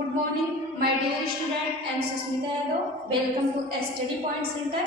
Good morning, my dear student. I am Susmita Yadav. Welcome to Study Point Center.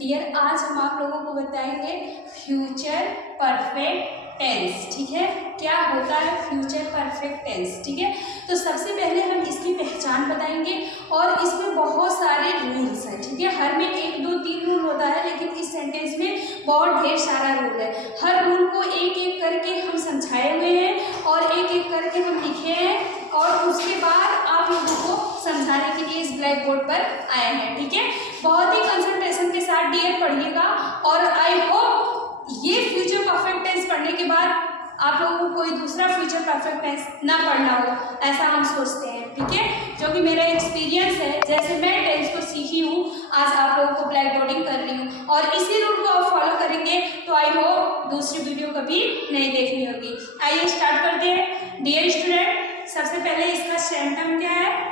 Dear, आज हम आप लोगों को बताएंगे फ्यूचर परफेक्ट टेंस। ठीक है, क्या होता है फ्यूचर परफेक्ट टेंस। ठीक है, तो सबसे पहले हम इसकी पहचान बताएंगे और इसमें बहुत सारे रूल्स हैं। ठीक है, हर में 1, 2, 3 रूल होता है, लेकिन इस सेंटेंस में बहुत ढेर सारा रूल है। हर रूल को एक एक करके हम समझाए हुए हैं और एक एक करके हम लिखे हैं और उसके बाद आप लोगों को समझाने के लिए इस ब्लैक बोर्ड पर आए हैं। ठीक है, बहुत ही कंसंट्रेशन के साथ डियर पढ़िएगा और आई होप ये फ्यूचर परफेक्ट टेंस पढ़ने के बाद आप लोगों को कोई दूसरा फ्यूचर परफेक्ट टेंस ना पढ़ना हो, ऐसा हम सोचते हैं। ठीक है, जो कि मेरा एक्सपीरियंस है, जैसे मैं टेंस को सीखी हूँ, आज आप लोगों को ब्लैक बोर्डिंग कर रही हूँ और इसी रूल को आप फॉलो करेंगे तो आई होप दूसरी वीडियो कभी नहीं देखनी होगी। आइए स्टार्ट करते हैं। डियर स्टूडेंट, सबसे पहले इसका सेंटम क्या है।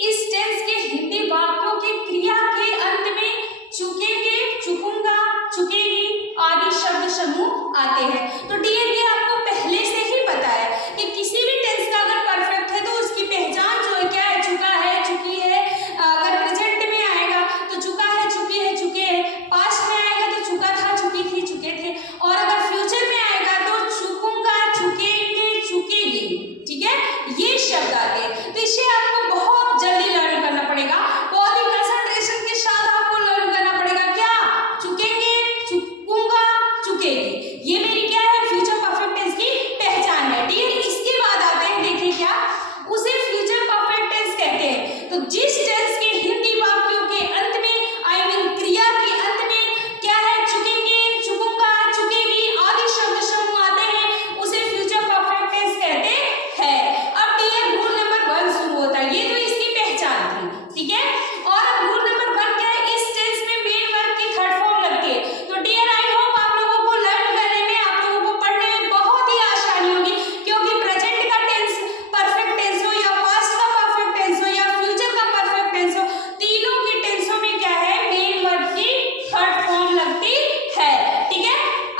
इस टेंस के हिंदी वाक्यों की क्रिया के अंत में चुकेंगे, चुकूंगा, चुकेगी आदि शब्द समूह आते हैं। तो डियर, ये आपको पहले से ही पता है कि किसी भी टेंस का अगर परफेक्ट है तो उसकी पहचान जो है क्या है, चुका है, चुकी है। अगर प्रेजेंट में आएगा तो चुका है, चुकी है, चुके हैं। पास्ट में आएगा तो चुका था, चुकी थी, चुके थे। और अगर फ्यूचर में आएगा तो चुकूंगा, चुकेंगे, चुकेगी। ठीक है, ये शब्द आते हैं। तो इससे आपको बहुत जल्दी लर्न करना पड़ेगा, बहुत ही कंसंट्रेशन के साथ आपको लर्न करना पड़ेगा। क्या? चुकेंगे, चुकूंगा, चुकेगी। ये मेरी क्या है, फ्यूचर परफेक्ट टेंस की पहचान है। ठीक है, इसके बाद आते हैं, देखिए क्या उसे फ्यूचर परफेक्ट टेंस कहते हैं। तो जिस टेंस के हिंदी वाक्यों के अंत में आई मीन क्रिया के अंत में क्या है, चुकेंगे, चुकूंगा, चुकेगी आदि शब्द समूह आते हैं, उसे फ्यूचर परफेक्ट टेंस कहते हैं। अब डियर, रूल नंबर 1 शुरू होता है। ये तो इसकी पहचान थी। ठीक है, और अब रूल नंबर 1 क्या है, इस टेंस में मेन वर्ब की थर्ड फॉर्म लगती है। तो डियर, आई होप आप लोगों को लर्न करने में, आप लोगों को पढ़ने में बहुत ही आसानी होगी, क्योंकि प्रेजेंट का टेंस परफेक्ट टेंस हो या पास्ट का परफेक्ट टेंस हो या फ्यूचर का परफेक्ट टेंस हो, तीनों की टेंसों में क्या है, मेन वर्ब की थर्ड फॉर्म लगती है। ठीक है,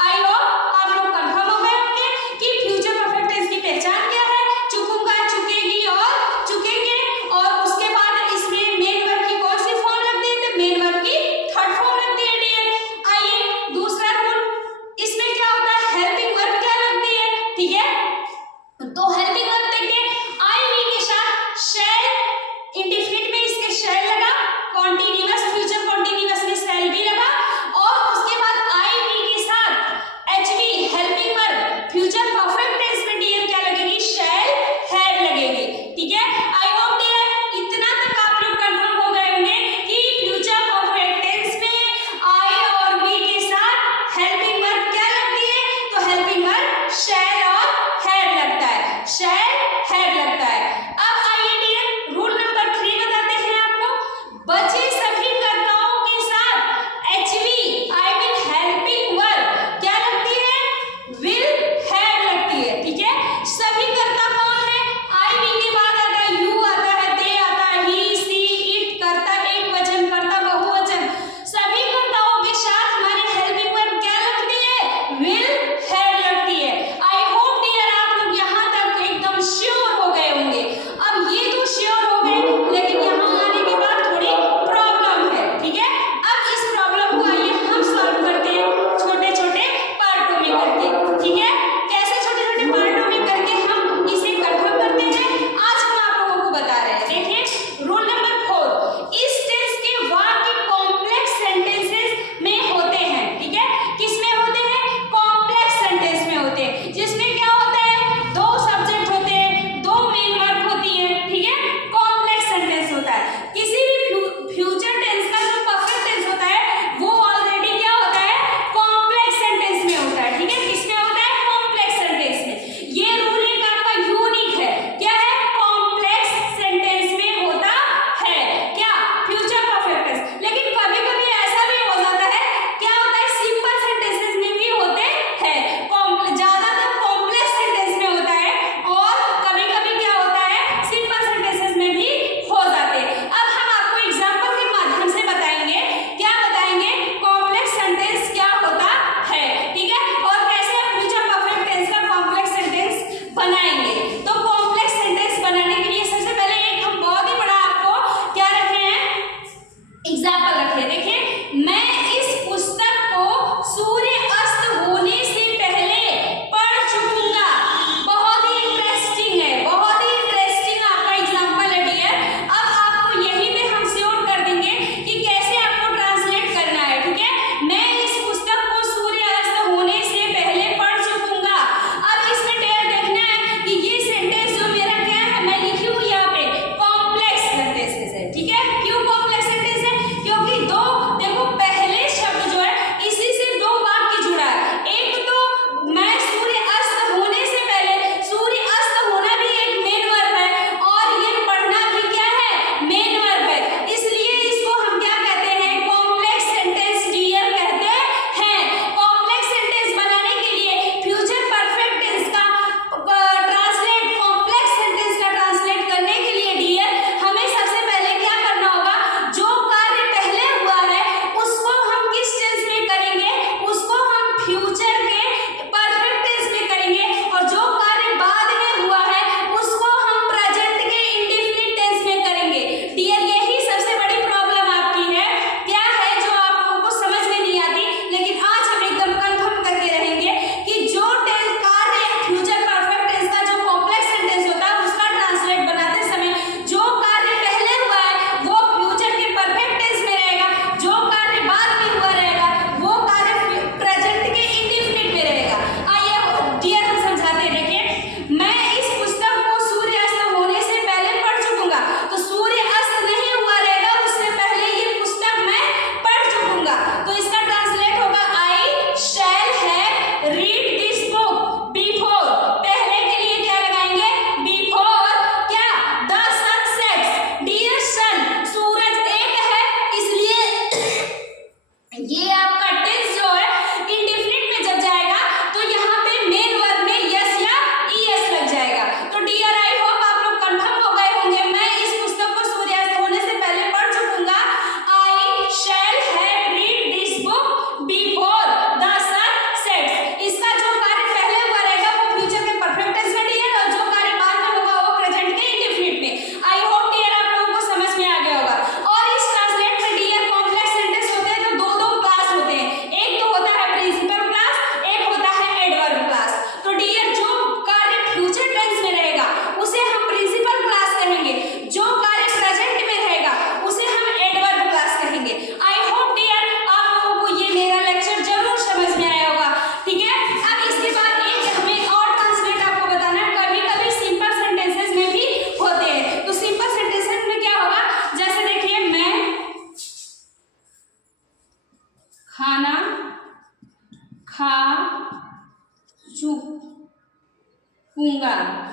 आई होप आप लोग कंफर्म हो गए होंगे कि फ्यूचर परफेक्ट टेंस की पहचान क्या है, चुकूंगा, चुकेगी और चुकेंगे। और उसके बाद इसमें मेन वर्ब की कौन सी फॉर्म लगती है, तो मेन वर्ब की थर्ड फॉर्म लगती है। डियर, आइए दूसरा रूल, इसमें क्या होता है, हेल्पिंग वर्ब क्या लगती है। ठीक है, तो हेल्पिंग वर्ब देखिए, आई वी के साथ शैल, इंडेफिनिट में इसके शैल लगा, कॉन्टिन्यूअस फ्यूचर कॉन्टिन्यूअस में शैल भी लगा, और उसके बाद आई वी के साथ H V helping verb future perfect tense में डियर क्या लगेगी, शैल, हैड लगेगी। ठीक है, आई होप डियर इतना तक आप लोग कंफर्म हो गए होंगे कि फ्यूचर परफेक्ट टेंस में आई और वी के साथ हेल्पिंग वर्ब क्या लगती है, तो हेल्पिंग वर्ब शैल और हैड लगता है, शैल, हैड लगता है। अब आइए डियर, रूल नंबर 3 बताते हैं आपको। बचे सभी कर्ताओं के साथ HV I mean helping verb क्या लगती है, विल, हैड लगती है। ठीक है, सभी कर्ता कौन है, आई वी के बाद आता है यू, आता है दे, आता है ही, सी, इट, कर्ता एक वचन, कर्ता बहुवचन, सभी कर्ताओं के साथ हमारी हेल्पिंग वर्ब क्या लगती है, विल, हैड लगती है। आई होप डियर आप लोग यहाँ तक एकदम श्योर हो गए होंगे।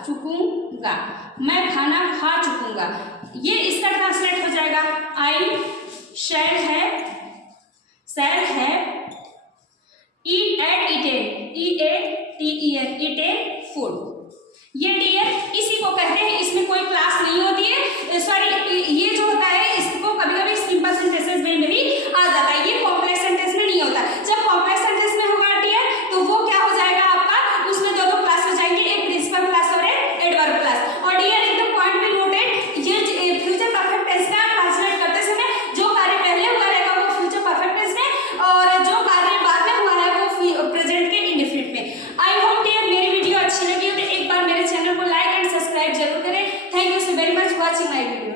चुकूंगा, मैं खाना खा चुकूंगा। ये इसका ट्रांसलेट हो जाएगा आई शैल हैव ईटेन फूड। ये डियर इसी को कहते हैं, इसमें कोई क्लास नहीं होती है, सॉरी ये जो होता है इसको कभी कभी सिंपल सेंटेंसेस में भी आ जाता है, ये कॉम्प्लेक्स सेंटेंस में नहीं होता। जब कॉम्प्लेक्स सेंटेंस में होगा डियर तो वो क्या हो जाएगा आपका, उसमें दो क्लास हो जाएंगे, एक प्रिंसिपल क्लास और एक एडवर्ब क्लास। और डियर एकदम पॉइंट भी नोटेड, ये फ्यूचर परफेक्ट टेंस में ट्रांसलेट करते समय जो कार्य पहले हुआ रहेगा वो फ्यूचर परफेक्ट टेंस में, और जो कार्य बाद में हुआ है वो प्रेजेंट के इंडेफिनिट में। आई होप डियर मेरी वीडियो अच्छी लगी हो तो एक बार मेरे चैनल को लाइक एंड सब्सक्राइब जरूर करें। Thank you so very much watching my video.